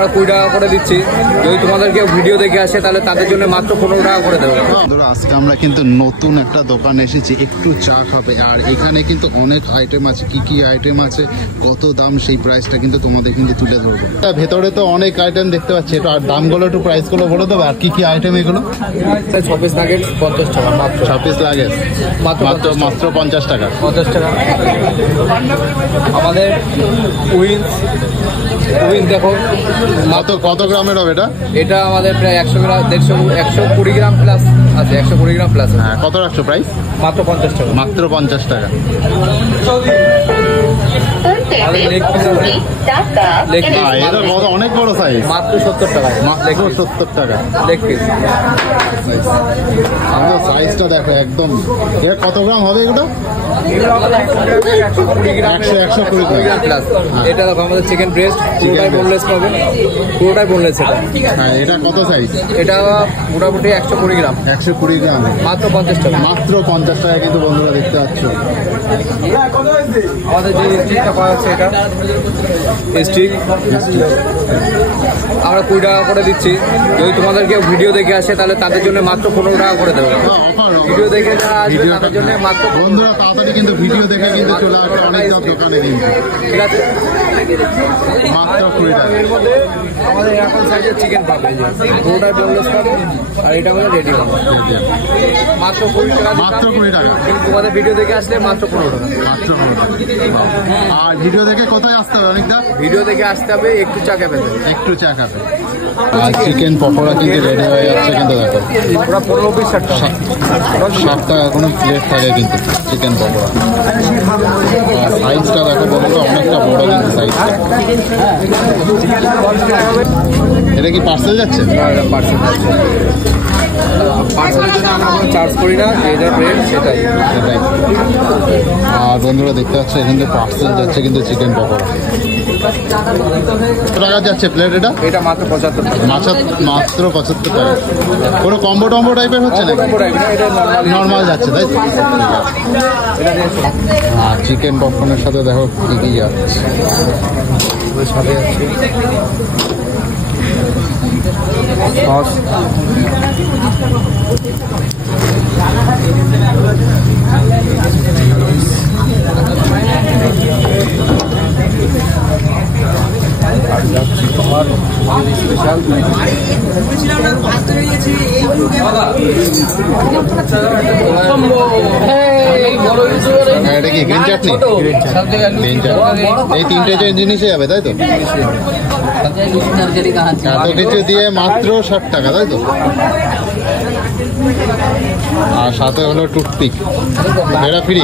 20 টাকা করে দিচ্ছি। যদি তোমাদের কেউ ভিডিও দেখে আসে তাহলে তাদের জন্য মাত্র 15 টাকা করে দেবো। আজকে আমরা কিন্তু নতুন একটা দোকান এসেছি, একটু চা খাবে। আর এখানে কিন্তু অনেক আইটেম আছে, কি কি আইটেম আছে, কত দাম, সেই প্রাইসটা কিন্তু তোমাদের কিন্তু তুলে ধরবো। ভেতরে তো অনেক আইটেম দেখতে পাচ্ছি, একটু আর দামগুলো একটু প্রাইসগুলো বলে দেবো। আর কি কি আইটেম এগুলো? 6 পিস নাগেট 50 টাকা মাত্র। 6 পিস নাগেট মাত্র 50 টাকা। 50 টাকা। আমাদের উইন্স দেখো কত গ্রামের হবে এটা? এটা আমাদের প্রায় 100 গ্রাম 120 গ্রাম প্লাস আছে। 120 গ্রাম প্লাস। হ্যাঁ, কত রাখছো প্রাইস? মাত্র 50 টাকা। মাত্র 50 টাকা। অনেক বড় সাইজ, মাত্র 70 টাকা। মাত্র 70 টাকা লেগ পিস। সাইজটা দেখো একদম। কত গ্রাম হবে এগুলো? 120 গ্রাম প্লাস। এটা দেখো আমাদের চিকেন ব্রেস্ট, পুরোটাই বোনলেস পাবে, পুরোটাই বোনলেস। এটা হ্যাঁ, এটা কত সাইজ? এটা মোটামুটি 120 গ্রাম। 120 গ্রাম মাত্র 50 টাকা। মাত্র 50 টাকা কিন্তু বন্ধুরা দেখতে পাচ্ছ। আমাদের যে স্টিকটা পাওয়া যাচ্ছে, এটা স্টিক আমরা 20 টাকা করে দিচ্ছি। যদি তোমাদের কেউ ভিডিও দেখে আসে তাহলে তাদের জন্য মাত্র 15 টাকা করে দেবো। ভিডিও দেখে যারা আসবে তাদের জন্য মাত্র। বন্ধুরা তাড়াতাড়ি কিন্তু ভিডিও দেখে কিন্তু চলে আসবে অনেক সব দোকানে কিন্তু। ঠিক আছে, মাত্র 20 টাকা। এর মধ্যে আমাদের এখন সাইজের চিকেন পাবে, পুরোটাই বোনলেস পাবে। আর এটা আমাদের রেডি হবে মাত্র 20 টাকা। মাত্র 20 টাকা। কিন্তু তোমাদের ভিডিও দেখে আসলে মাত্র 15 টাকা। মাত্র 15 টাকা। আর ভিডিও দেখে কোথায় আসতে হবে? অনেকটা ভিডিও দেখে আসতে হবে একটু চা ক্যাফে। একটু চা খাবে। আর চিকেন পকোড়া কিন্তু রেডি হয়ে যাচ্ছে কিন্তু দেখো। ওরা 15 পিস 60 টাকা। 60 টাকা কোনো প্লেট থাকে কিন্তু চিকেন পকোড়া। আর সাইজটা দেখো বন্ধুরা, অনেকটা বড় কিন্তু সাইজটা। এটা কি পার্সেল যাচ্ছে? পার্সেলের জন্য আমরা কোনো চার্জ করি না, যেটা রেট সেটাই। আর বন্ধুরা দেখতে পাচ্ছ এখান থেকে পার্সেল যাচ্ছে কিন্তু চিকেন পকোড়া। কত টাকা যাচ্ছে প্লেট এটা? এটা মাত্র 75 টাকা। মাত্র 75 টাকা। কোনো কম্বো টম্বো টাইপের হচ্ছে না? নর্মাল যাচ্ছে তাই তো? আর চিকেন পপকর্নের সাথে দেখো কি কি যাচ্ছে। সাথে আছে সস, আর যাচ্ছি তোমার স্পেশাল এটা কি গ্রিন চাটনি? গ্রিন চাটনি এই তিনটে জিনিসই যাবে তাই তো? এত কিছু দিয়ে মাত্র 60 টাকা তাই তো? আর সাথে হলো টুথপিক, এটা ফ্রি।